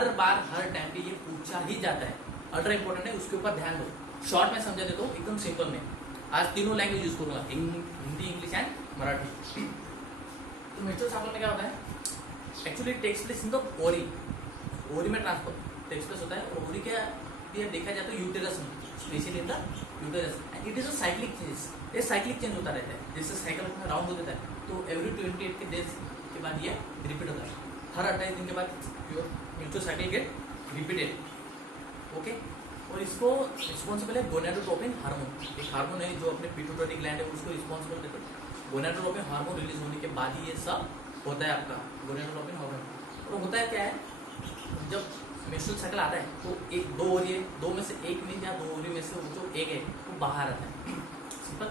हर बार हर time पे ये पूछा ही जाता है, अल्ट्रा इंपॉर्टेंट है, उसके ऊपर ध्यान दो। शॉर्ट में समझा देता हूँ एकदम सिंपल में। आज तीनों लैंग्वेज यूज करूंगा, हिंदी, इंग्लिश एंड मराठी। तो मेंस्ट्रुअल साइकिल में क्या होता है, actually takes place in the ovary, ovary में ट्रांसफर टेक्स प्लेस होता है, और ओरी के लिए देखा जाए तो यूटेरस में, specially in the uterus. It is a cyclic change, ये साइक्लिक चेंज होता रहता है, जैसे साइकिल अपना राउंड हो जाता है, तो एवरी 28 के डेज के बाद ये रिपीट होता है, हर 28 दिन के बाद your menstrual cycle get repeated. Okay, और इसको रिस्पॉन्सिबल है गोनाडोट्रोपिन हार्मोन, एक हार्मोन है जो अपने पिट्यूटरी ग्लैंड है उसको रिस्पॉन्सिबल रहता है। गोनाडोट्रोपिन हार्मोन रिलीज होने के बाद ही ये सब होता है आपका गोनाडोट्रोपिन हार्मोन। और होता है क्या है, जब मेंस्ट्रुअल साइकिल आता है तो एक दो ओरी है, दो में से एक में या दो ओरी में से जो एक है वो बाहर आता है। सिंपल,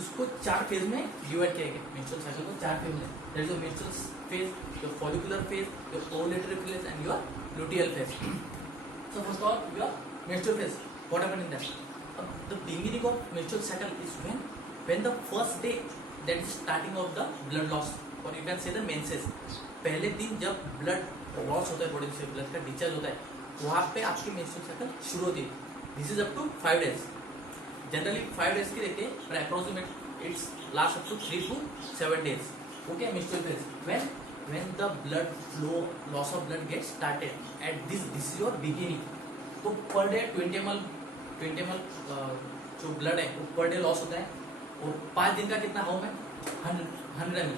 इसको 4 फेज में डिवाइड किया गया, मेंस्ट्रुअल साइकिल को 4 फेज में। There is a menstrual phase, your follicular phase, your ovulatory phase and your luteal phase. So first of all, your menstrual phase. What happened in that? The beginning of menstrual cycle is when the first day, that is starting of the blood loss, or you can say the menses. पहले दिन जब blood loss होता है, body से blood का discharge होता है, वहाँ पे आपकी menstrual cycle शुरू होती है। This is up to 5 days. Generally 5 days की रहती है, but approximate it's last up to 3 to 7 days. Okay, menstrual phase. When the blood flow, loss of blood gets started, at this is your beginning. तो per day 20 ml जो blood है वो per day loss होता है, और 5 दिन का कितना होम है 100 ml।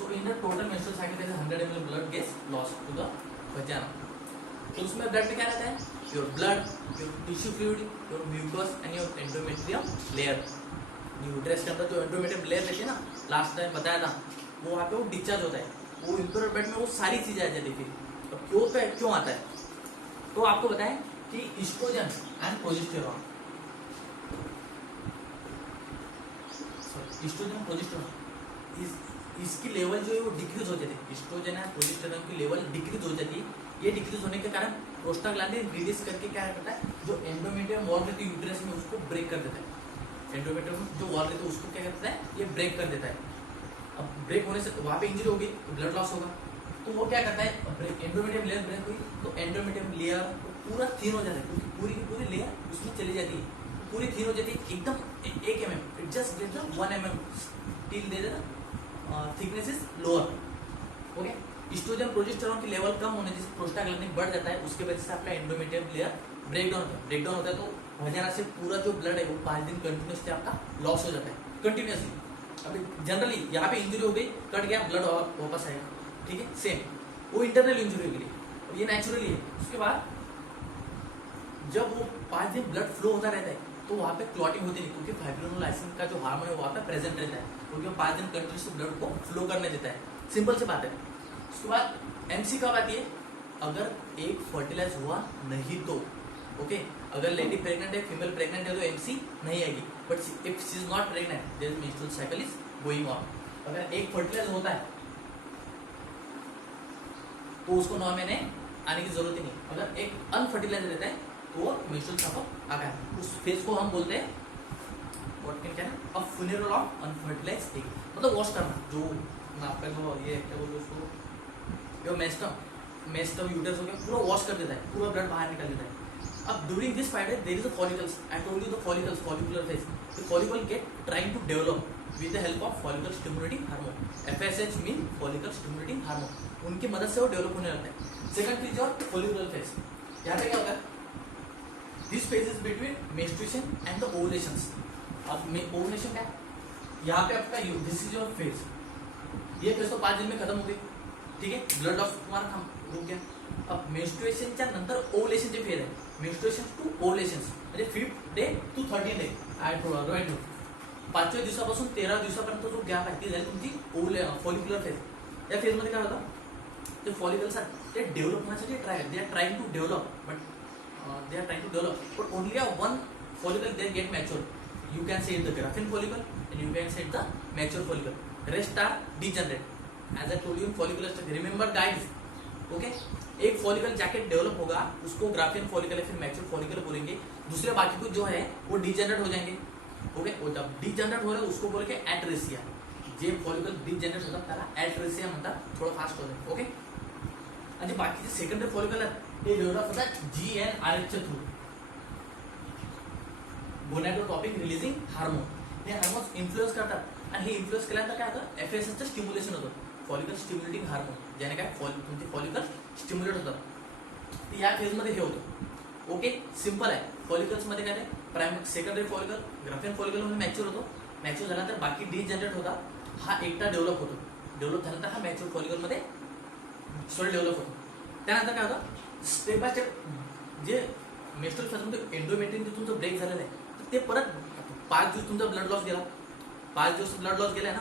So in the total menstrual cycle 100 ml blood gets loss to the vagina. तो उसमें ब्लड में क्या रहता है, your blood, your tissue fluid, your mucus and your endometrium layer. Uterus के अंदर जो एंडोमेट्रियम लेयर रहती है ना, लास्ट टाइम बताया था, वो वहाँ पे वो डिस्चार्ज होता है, वो इंफीरियर बेड में वो सारी चीजें आ जाती थी। तो क्यों आता है, तो आपको बताएं कि oestrogen and progesterone, oestrogen progesterone इसकी लेवल जो है वो डिक्रीज हो जाती है। ईस्ट्रोजन एंड प्रोजेस्टेरॉन की लेवल डिक्रीज हो जाती है। ये डिक्रीज होने के कारण प्रोस्टाग्लैंडिन रिलीज करके क्या करता है, जो एंडोमेट्रियम वॉल रहती है यूट्रस में उसको ब्रेक कर देता है। एंडोमेट्रियम जो वॉल रहती है उसको क्या करता है, ये ब्रेक कर देता है। अब ब्रेक होने से वहाँ पे इंजरी होगी तो ब्लड लॉस होगा, तो वो क्या करता है, एंडोमेट्रियम लेयर ब्रेक हुई तो एंडोमेट्रियम लेयर पूरा थिन हो जाता है, क्योंकि पूरी की पूरी लेयर उसमें चली जाती है, पूरी थिन हो जाती है एकदम 1 mm, it just get 1 mm till there thickness is lower. Okay, oestrogen progesterone की लेवल कम होने से प्रोस्टाग्लैंडिन बढ़ जाता है, उसके वजह से आपका एंडोमेट्रियम लेयर ब्रेकडाउन होता है, तो वजह से पूरा जो ब्लड है वो 5 दिन कंटिन्यूसली आपका लॉस हो जाता है, कंटिन्यूसली। अभी जनरली यहाँ पे इंजरी हो गई, कट गया, ब्लड वापस आएगा, ठीक है, सेम वो इंटरनल इंजरी होगी, और ये नेचुरली है। उसके बाद जब वो 5 दिन ब्लड फ्लो होता रहता है तो वहाँ पे क्लॉटिंग होती नहीं, क्योंकि फाइब्रिनोलाइसिन का जो हार्मोन है वहाँ पे प्रेजेंट रहता है, क्योंकि वो 5 दिन कंटिन्यूस ब्लड को फ्लो करने देता है। सिंपल सी बात है। उसके बाद एमसी कब आती है, अगर एक फर्टिलाइज हुआ नहीं तो। ओके, अगर लेडी प्रेग्नेंट है, फीमेल प्रेग्नेंट है तो एमसी नहीं आएगी, but if she is not pregnant there menstrual cycle is going on. अगर एक फर्टिलाइज होता है तो उसको 9 महीने आने की जरूरत ही नहीं। अगर एक अनफर्टिलाइज रहता है तो मेंस्ट्रुअल साइकिल आता है, उस फेज को हम बोलते हैं व्हाट कैन क्या है, अ फ्यूनरल ऑफ अनफर्टिलाइज एग, मतलब वॉश करना, जो आपका जो ये क्या बोलते हैं उसको, जो मेस्टम यूटरस हो गया पूरा वॉश कर देता है, पूरा ब्लड बाहर निकल देता है। अब during this 5 days there is a follicles, I told you the follicles, follicular phase, the follicle get trying to develop with the help of follicle stimulating hormone, FSH mean follicle stimulating hormone, उनकी मदद से वो develop होने लगता है। Second phase और follicular phase, यहाँ पे क्या होता है, this phase is between menstruation and the ovulations. अब ओवुलेशन क्या है, यहाँ पे आपका दिस इज योर फेज, ये फेज तो 5 दिन में खत्म हो गई, ठीक है, ब्लड लॉस तुम्हारा रुक गया। अब मेंस्ट्रुएशनच्या नंतर ओव्युलेशनचे फेज आहे, मेंस्ट्रुएशन टू ओव्युलेशन म्हणजे 5th day to 13th day, I right, 5व्या दिवसापासून 13व्या दिवसापर्यंत जो गॅप आहे ती झाली तुमची फॉलिक्युलर फेज। या फेज मध्ये काय होतं, ते फॉलिकल्स आहेत ते डेव्हलप होण्यासाठी they are trying to develop, but only one follicle they get mature, you can say the graafian follicle and you can say the mature follicle, rest are degenerate. As I told you follicular structure, remember guys, okay, एक follicle jacket develop होगा उसको Graafian follicle या फिर mature follicle बोलेंगे, दूसरे बाकी कुछ जो है वो डीजनरेट हो जाएंगे। ओके, वो जब डीजनरेट हो रहे उसको बोलेंगे ऍट्रेसिया, जे फॉलिकल डीजनरेट होतात त्याला ऍट्रेसिया म्हणतात, थोडं फास्ट होतं। ओके, आणि जे बाकीचे सेकंडरी फॉलिकल आहेत ते डेव्हलप होतात GnRH च्या थ्रू, गोनॅडोट्रॉपिक रिलीजिंग हार्मोन. हे हार्मोन्स इन्फ्लुएन्स करतात आणि हे इन्फ्लुएन्स केल्यानंतर काय होतं, FSH चं स्टिम्युलेशन होतं, फॉलिकल स्टिम्युलेटिंग हार्मोन, ज्याने काय तुमचे फॉलिकल स्टिम्युलेट होतात. तर या फेजमध्ये हे होतं. ओके, सिम्पल आहे. फॉलिकल्समध्ये काय primary secondary follicle Graafian follicle मध्ये मॅच्युअर होतो. मॅच्युअर झाल्यानंतर बाकी डी जनरेट होता, हा एकटा डेव्हलप होतो. डेव्हलप झाल्यानंतर हा मॅच्युअर फॉलिकलमध्ये डेव्हलप होतो. त्यानंतर काय होतं, स्टेप बाय स्टेप जे मेस्ट्रुअल फेजमध्ये एंडोमेट्रियम तुमचं ब्रेक झालेलं आहे, तर ते परत 5 दिवस तुमचा ब्लड लॉस गेला. 5 दिवस ब्लड लॉस गेला ना,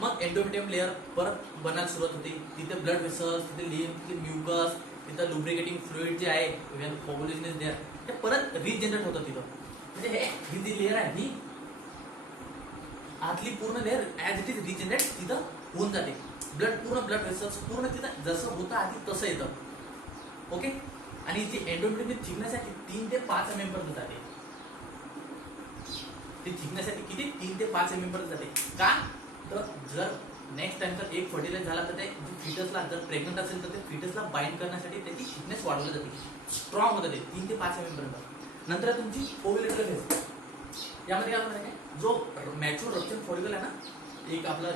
मग एंडोमेट्रियम लेअर परत बनायला सुरुवात होते. तिथे ब्लड व्हेसल्स, तिथे लिम्फ, तिथे म्युकस, तिथं लुब्रिकेटिंग फ्लुइड जे आहे, कोगुलेशन इज देअर, ते परत रिजनरेट होतं तिथं. म्हणजे ही जी लेअर आहे, ही आतली पूर्ण layer as it is regenerate तिथं होऊन जाते. ब्लड व्हेसल्स पूर्ण तिथं जसं होतं आधी तसं येतं. ओके, आणि जी एंडोमेट्रियम थिकनेस आहे ती 3 ते 5 mm पर्यंत जाते. ती थिकनेस आहे ती किती, 3 ते 5 mm पर्यंत जाते. का तर जर नेक्स्ट टाइम जर एक फर्टिलाइज झाला तर ते फिटसला, जर प्रेग्नंट असेल तर ते फिटसला बाइंड करण्यासाठी त्याची थिकनेस वाढवली जाते, स्ट्रॉंग होतं ते 3 ते 5 mm पर्यंत. नंतर तुमची ओव्युलेटर फेज. यामध्ये काय होणार आहे, जो मॅच्युअर रप्चर फॉलिकल आहे ना, एक आपला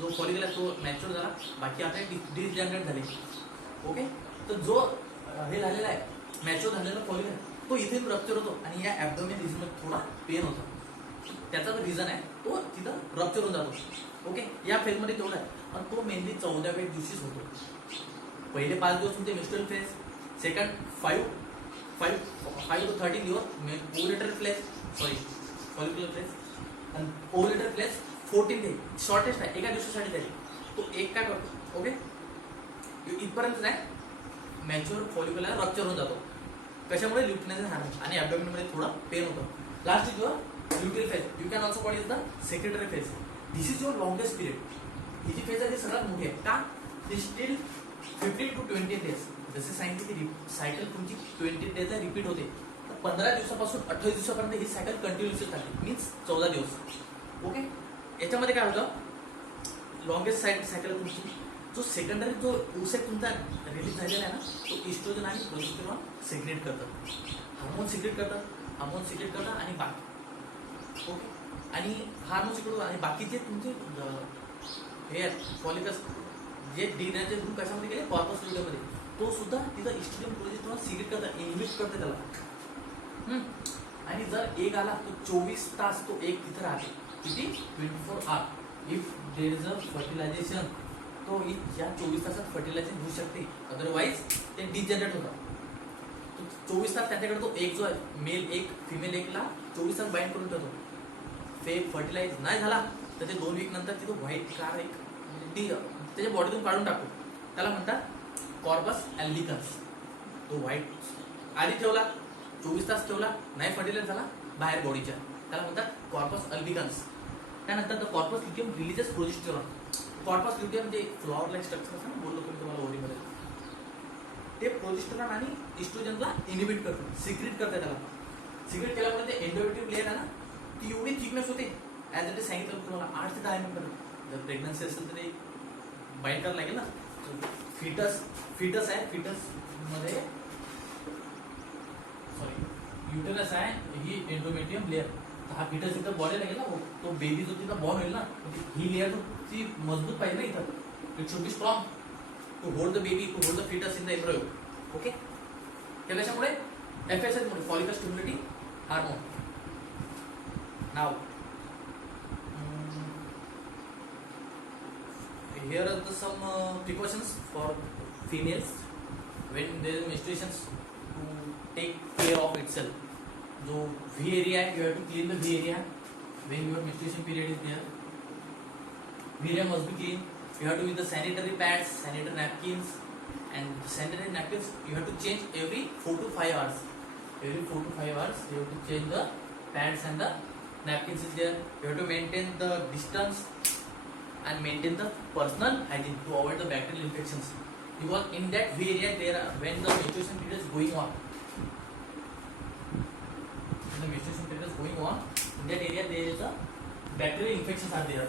जो फॉलिकल आहे तो मॅच्युअर झाला, बाकी आता डिजनरेट झाले. ओके, तर जो हे झालेला आहे मॅच्युअर झालेला फॉलिकल, तो इथे रप्चर होतो आणि या ॲब्डोमेन रिजनमध्ये थोडा पेन होतो. त्याचा जो रिझन आहे तो तिथं रप्चर होऊन जातो. ओके, या फेजमध्ये तेवढा आहे, पण तो मेनली 14व्या दिवशीच होतो. पहिले 5 दिवस तुमचे मेस्ट्रुअल फेज, सेकंड 5 to 13 दिवस ओव्युलेटर फेज, फॉलिक्युलर फेज, आणि ओव्युलेटर फेज 14 डे, शॉर्टेस्ट आहे, एका दिवसासाठी तरी तो एक काय करतो. ओके, इथपर्यंत आहे मॅच्युअर फॉलिक्युलर रप्चर होऊन जातो. कशामुळे, ल्युटिनायझेशन हार्मोन आणि ॲब्डोमेनमध्ये थोडा पेन होतो. Last is your luteal phase. You can also call is the secretory phase. This is your longest period. ही जी फेज आहे ती सगळ्यात मोठी आहे. का, ती स्टील 15 to 20 डेज. जसे सांगितले की सायकल तुमची 20 डेजला रिपीट होते, तर 15 दिवसापासून 28 दिवसापर्यंत ही सायकल कंटिन्युअसली चालते, मीन्स 14 दिवस. ओके, याच्यामध्ये काय होतं, लॉंगेस्ट सायकल तुमची जो सेकंडरी जो ऊसेक तुमचा रिलीज झालेला आहे ना, तो इस्ट्रोजन आणि प्रोजेस्टेरॉन सिक्रेट करतात, हार्मोन सिक्रेट करतात आणि बाकी. ओके, आणि हार्मोन सिक्रेट आणि बाकीचे तुमचे हे फॉलिकल्स जे डीएनएचे ग्रुप कशामध्ये गेले, कॉर्पस ल्युटियममध्ये, तो सुद्धा तिथं इस्ट्रोजन प्रोजेस्टेरॉन सिक्रेट करतात, इन्हिबिट करते त्याला. आणि जर एक आला तो 24 तास तो एक तिथं राहते. किती, 24 hours. If there is a fertilisation, तो या 24 तासात फर्टिलायझेशन होऊ शकते, अदरवाईज ते डिजनरेट होतात. 24 तास त्याच्याकडे तो एक जो आहे मेल एक फिमेल एकला 24 तास बाइंड करून ठेवतो. फर्टिलाइज नाही झाला तर ते 2 वीक नंतर तिथं व्हाईट कार एक त्याच्या बॉडीतून काढून टाकतो. त्याला म्हणतात कॉर्पस अल्बिकन्स. तो व्हाईट आधी ठेवला, 24 तास ठेवला, नाही फर्टिलाइज झाला बाहेर बॉडीच्या, त्याला म्हणतात कॉर्पस अल्बिकन्स. त्यानंतर the corpus luteum releases progesterone. Corpus luteum जे फ्लॉवर लाईक स्ट्रक्चर असतं ना, बोललो तुम्ही तुम्हाला ओळीमध्ये, ते प्रोजेस्टेरॉन आणि इस्ट्रोजनला इनिबिट करतो, सिक्रेट करते. त्याला सिक्रेट केल्यामुळे ते एंडोमेट्रियम लेयर आहे ना, ती एवढी थिकनेस होते, ॲज इट इज सांगितलं तुम्हाला 8 ते 10 mm. जर प्रेग्नन्सी असेल तर ते बाईंड करायला लागेल ना. फिटस आहे, फिटसमध्ये युटेरस आहे, ही एंडोमेट्रियम लेयर. हा फिटस इथं बॉडी लागेल ना, तो बेबी जो तिथं बॉर्न होईल ना, ही लेअर ती मजबूत पाहिजे ना इथं. It should be strong to hold the baby, to hold the foetus in the embryo. Okay, त्याच्यामुळे FSH मध्ये फॉलिकल स्टिम्युलेटिंग हार्मोन. नाव here are some precautions for females when there is menstruation to take care of itself. जो V area है, you have to clean the V area when your menstruation period is there. V area must be clean. You have to use the sanitary pads, sanitary napkins, and sanitary napkins you have to change every 4 to 5 hours. Every 4 to 5 hours you have to change the pads and the napkins is there. You have to maintain the distance and maintain the personal hygiene to avoid the bacterial infections, because in that V area there are, when the menstruation period is going on, in that area there is a bacterial infections are there.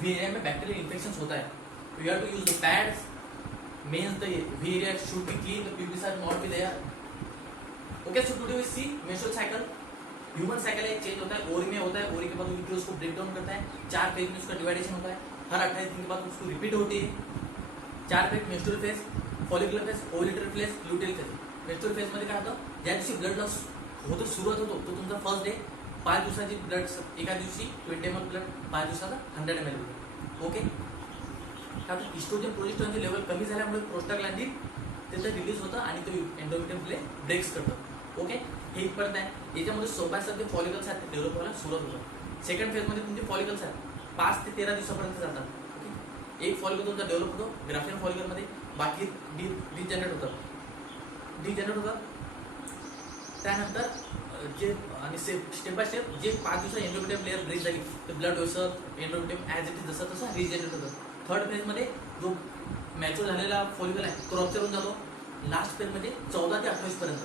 V area में bacterial infection होता है, you have to use the pads, means the V area should be clean, the pubis are not be there. Okay, so today we see menstrual cycle. Human cycle एक change होता है, ओरी में होता है, ओरी के बाद यूट्रस को ब्रेक डाउन करता है, 4 फेज में उसका डिवाइडेशन होता है, हर 28 दिन के बाद उसको रिपीट होती है, 4 phase menstrual phase, follicular phase, ovulatory phase, luteal phase. Menstrual phase मध्ये काय होतं, ज्या दिवशी ब्लड लॉस होतो सुरुवात होतो तो तुमचा फर्स्ट डे 5 दिवसाची ब्लड, एका दिवशी 20 ml ब्लड, 5 दिवसाचा 100 ml ब्लड. ओके, कारण इस्ट्रोजन प्रोजेस्टेरॉनचे लेवल कमी झाल्यामुळे प्रोस्टाग्लॅंडिन त्याचं रिलीज होतं आणि तो एंडोमेट्रियम प्ले ब्रेक्स करतो. ओके, हे इथपर्यंत आहे. याच्यामध्ये 16 ते फॉलिकल्स आहेत, ते डेव्हलप व्हायला सुरुवात होतं. सेकंड फेजमध्ये तुमचे फॉलिकल्स आहेत 5 ते 13 दिवसापर्यंत जातात. ओके, एक फॉलिकल तुमचा डेव्हलप होतो ग्राफियन फॉलिकलमध्ये, बाकी डिजनरेट होतात. त्यानंतर जे आणि स्टेप बाय स्टेप जे 5 दिवसात एंडोमेट्रियम लेअर ब्रेक झाली ते blood vessel endometrium as it is जसं तसं रिजनरेट होतं. थर्ड फेजमध्ये जो मॅच्युअर झालेला फॉलिकल आहे तो रप्चर होऊन जातो. लास्ट फेजमध्ये 14 ते 28 पर्यंत.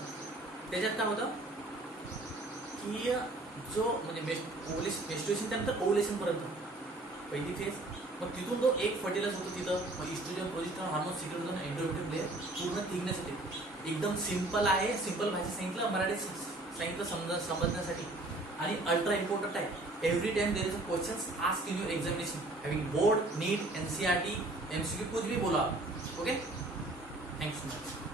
त्याच्यात काय होतं की जो म्हणजे मेस्ट्रुएशन त्यानंतर ओव्युलेशन पर्यंत पहिली फेज, मग तिथून तो एक फर्टिलाइज होतो तिथं, मग इस्ट्रोजन प्रोजेस्टेरॉन हार्मोन सिक्रेट होतो, एंडोमेट्रियम लेअर पूर्ण थिकनेस येते. एकदम सिंपल आहे, सिंपल भाषेत सांगितलं, मराठीत सांगितलं समजण्यासाठी. आणि अल्ट्रा इम्पॉर्टंट आहे. Every time there is a questions ask in your examination, having board, NEET, NCERT, MCQ, कुछ भी बोला. Okay, thanks so much.